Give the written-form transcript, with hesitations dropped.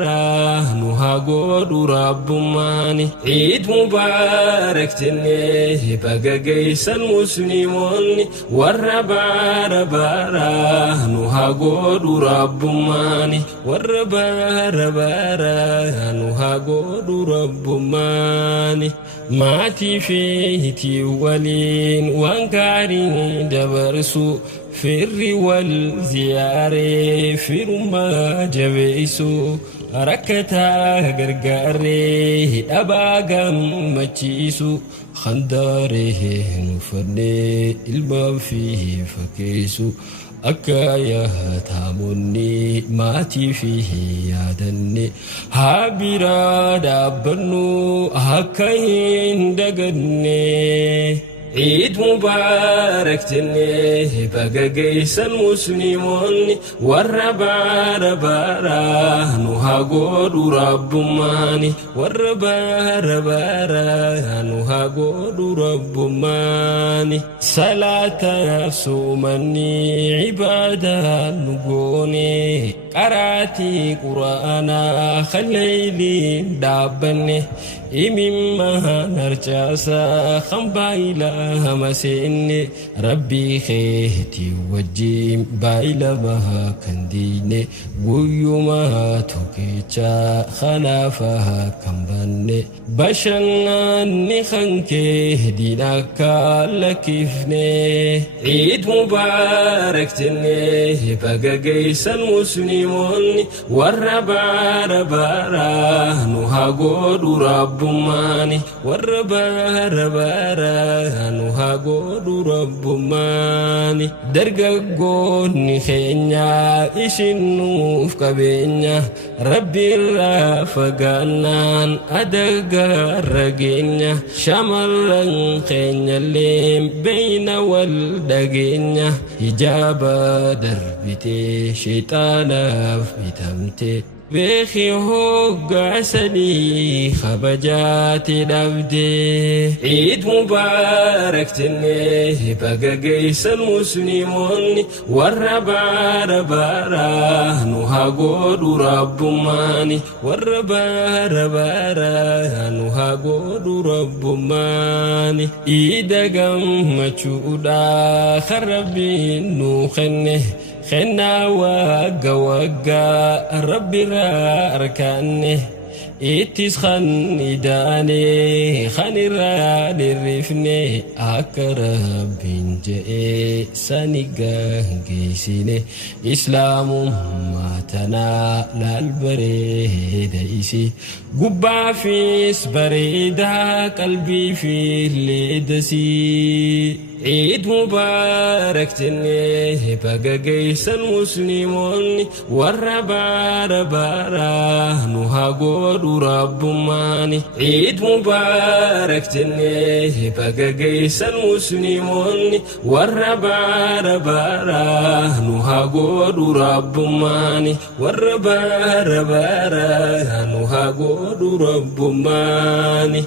bara nu hagodhu rabbumani. Eid Mubarak jenne baga gaysan muslimonni warra bara nu hagodhu rabbumani. Warra bara nu hagodhu rabbumani. Maatii fi hiti waliin waan gaarii dabarsu firri wal ziyaare firummaa jabeessu rakkataa gargaaree hidhabaa gammachiisu handaaree nufannee ilmaa fi fakkeessu akka yaataamonni maatii fi yaadanne haa biraa dhaabbannu akka hin daganne. Eid Mubarak jenne baga gaysan muslimonni warra bara nu hagodhu rabbumani. Warra bara nu hagodhu rabbumani. Salata sumanni ibada nu goone qaraati qur'aana khallayli dhaabbanne imimma narcaasa khambaila مسين ربي خيتي وجيم بايلا بها كنديني ويوما توكيتشا خلافها كمباني بشناني خنكي دينك لكيفني. عيد مبارك جني بقى قيسا المسلمون ورا bara nu hagodhu rabbumani. Warra bara nu hagodhu rabbumani. Dargaggoonni keenya isin nuuf qabeenya rabbiirraa fagaannaan adagarra geenya. Shamarran keenyallee beeyna wal dhageenya hijaaba darbitee shayxaanaaf bitamte beekii hoggaasanii kabajate dhabde. Eid Mubarak jenne baga gaysan muslimonni warra bara nu hagodhu rabbumani. Warra bara nu hagodhu rabbumani. Iida gammachuudha kan rabbiin nu kenne خنا وقا وقا ربي ركاني اتسخن إداني خاني راني رفني أكرم بنجئي سانيقا قيسيني إسلام ماتنا للبريد إيسي قبع فيس بريدا قلبي في الليدسي. عيد مبارك جني بقى قيسا المسلمون warra bara nu hagodhu rabbumani. Eid Mubarak jenne baga gaysan muslimonni warra bara nu hagodhu rabbumani. Warra bara nu hagodhu rabbumani.